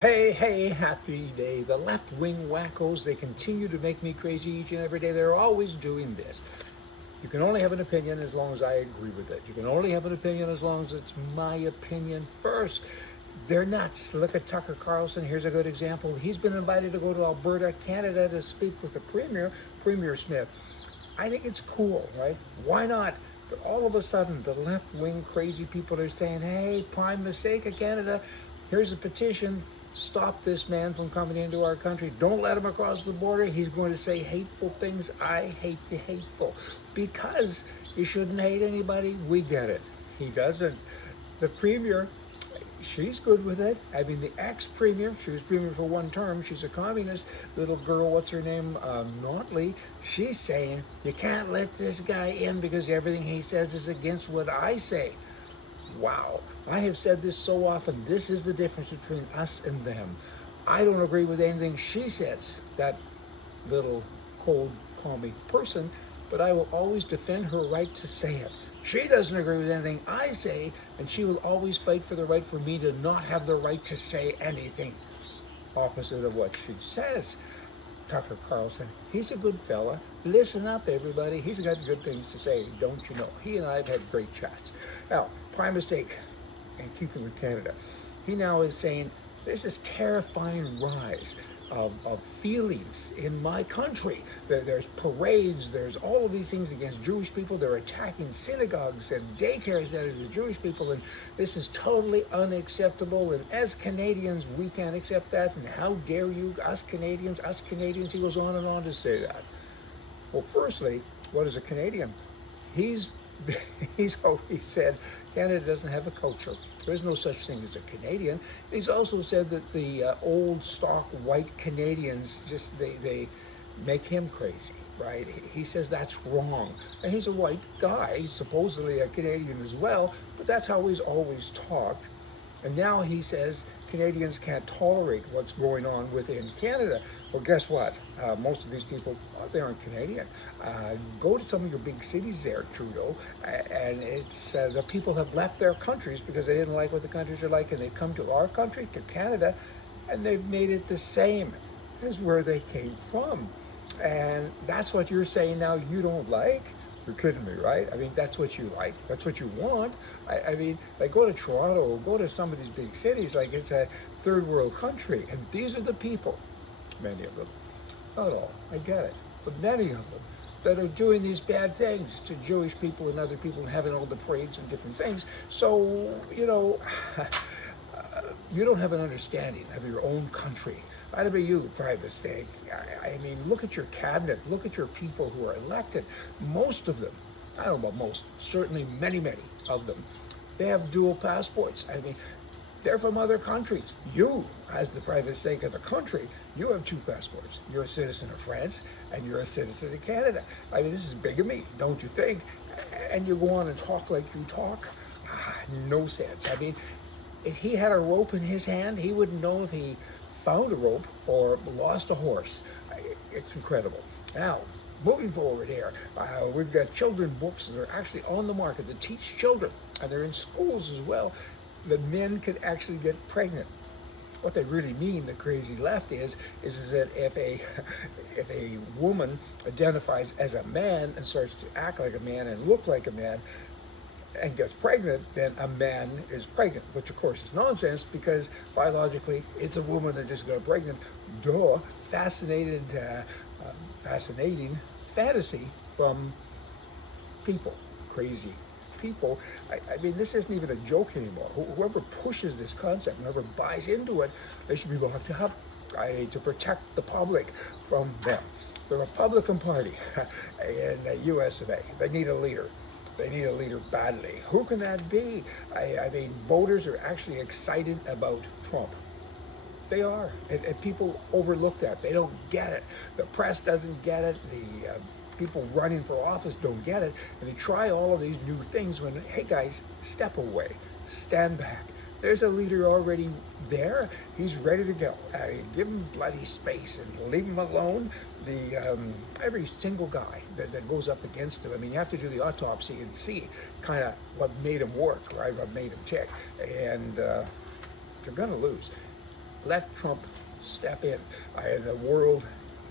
Hey, hey, happy day. The left-wing wackos, they continue to make me crazy each and every day. They're always doing this. You can only have an opinion as long as I agree with it. You can only have an opinion as long as it's my opinion first. They're nuts. Look at Tucker Carlson. Here's a good example. He's been invited to go to Alberta, Canada to speak with the Premier Smith. I think it's cool, right? Why not? But all of a sudden, the left-wing crazy people are saying, hey, prime mistake of Canada. Here's a petition. Stop this man from coming into our country. Don't let him across the border. He's going to say hateful things. I hate the hateful. Because you shouldn't hate anybody. We get it. He doesn't. The premier, she's good with it. I mean, the ex-premier, she was premier for one term. She's a communist. Little girl, what's her name? Notley. She's saying, you can't let this guy in because everything he says is against what I say. Wow, I have said this so often. This is the difference between us and them. I don't agree with anything she says, that little cold, palmy person, but I will always defend her right to say it. She doesn't agree with anything I say, and she will always fight for the right for me to not have the right to say anything opposite of what she says. Tucker Carlson, he's a good fella. Listen up, everybody. He's got good things to say, don't you know? He and I have had great chats. Now, prime mistake in keeping with Canada. He now is saying there's this terrifying rise of feelings in my country. There's parades, there's all of these things against Jewish people. They're attacking synagogues and daycare centers with Jewish people, and this is totally unacceptable. And as Canadians, we can't accept that. And how dare you, us Canadians, he goes on and on to say that. Well, firstly, what is a Canadian? He's always said Canada doesn't have a culture. There's no such thing as a Canadian. He's also said that the old stock white Canadians they make him crazy, right? He says that's wrong. And he's a white guy, supposedly a Canadian as well, but that's how he's always talked. And now he says Canadians can't tolerate what's going on within Canada. Well, guess what? Most of these people, they aren't Canadian. Go to some of your big cities there, Trudeau, and it's the people have left their countries because they didn't like what the countries are like, and they come to our country, to Canada, and they've made it the same as where they came from. And that's what you're saying now you don't like? You're kidding me, right? I mean, that's what you like. That's what you want. I mean, like, go to Toronto or go to some of these big cities, like it's a third world country. And these are the people, many of them, not all, I get it, but many of them, that are doing these bad things to Jewish people and other people and having all the parades and different things. So, you know, you don't have an understanding of your own country. That'd be you, prime mistake. I mean, look at your cabinet. Look at your people who are elected. Most of them, I don't know about most, certainly many, many of them, they have dual passports. I mean, they're from other countries. You, as the prime mistake of the country, you have two passports. You're a citizen of France and you're a citizen of Canada. I mean, this is bigamy, don't you think? And you go on and talk like you talk? No sense. I mean, if he had a rope in his hand, he wouldn't know if he found a rope or lost a horse. It's incredible. Now, moving forward here, we've got children books that are actually on the market that teach children, and they're in schools as well, that men could actually get pregnant. What they really mean, the crazy left, is that if a woman identifies as a man and starts to act like a man and look like a man, and gets pregnant, then a man is pregnant, which of course is nonsense because biologically it's a woman that just got pregnant. Duh, fascinating fantasy from people, crazy people. I mean, this isn't even a joke anymore. Whoever pushes this concept, whoever buys into it, they should be locked up to protect the public from them. The Republican Party in the US of A, they need a leader. They need a leader badly. Who can that be? I mean, voters are actually excited about Trump. They are, and people overlook that. They don't get it. The press doesn't get it. The people running for office don't get it. And they try all of these new things when, hey guys, step away, stand back. There's a leader already there. He's ready to go. Give him bloody space and leave him alone. Every single guy that goes up against him, I mean, you have to do the autopsy and see kind of what made him work, right? What made him tick. And they're going to lose. Let Trump step in. The world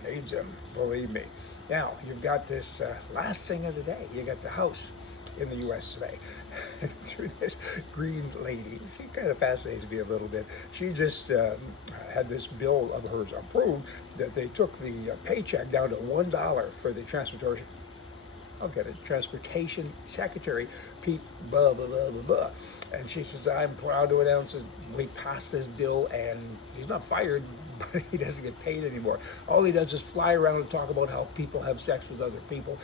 needs him, believe me. Now, you've got this last thing of the day. You got the House in the U.S. today. Through this green lady, she kind of fascinates me a little bit. She just had this bill of hers approved that they took the paycheck down to $1 for the Transportation Secretary, Pete blah, blah, blah, blah, blah. And she says, I'm proud to announce that we passed this bill, and he's not fired, but he doesn't get paid anymore. All he does is fly around and talk about how people have sex with other people.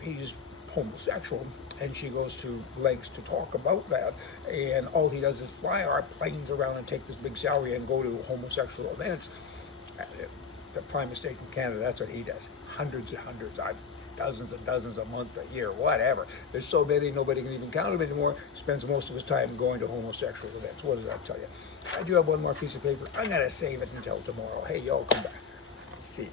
He's homosexual, and she goes to lengths to talk about that, and all he does is fly our planes around and take this big salary and go to homosexual events. The prime mistake in Canada, that's what he does. Hundreds and hundreds, dozens and dozens a month, a year, whatever. There's so many, nobody can even count them anymore. Spends most of his time going to homosexual events. What does that tell you? I do have one more piece of paper. I'm gonna save it until tomorrow. Hey, y'all, come back. See ya.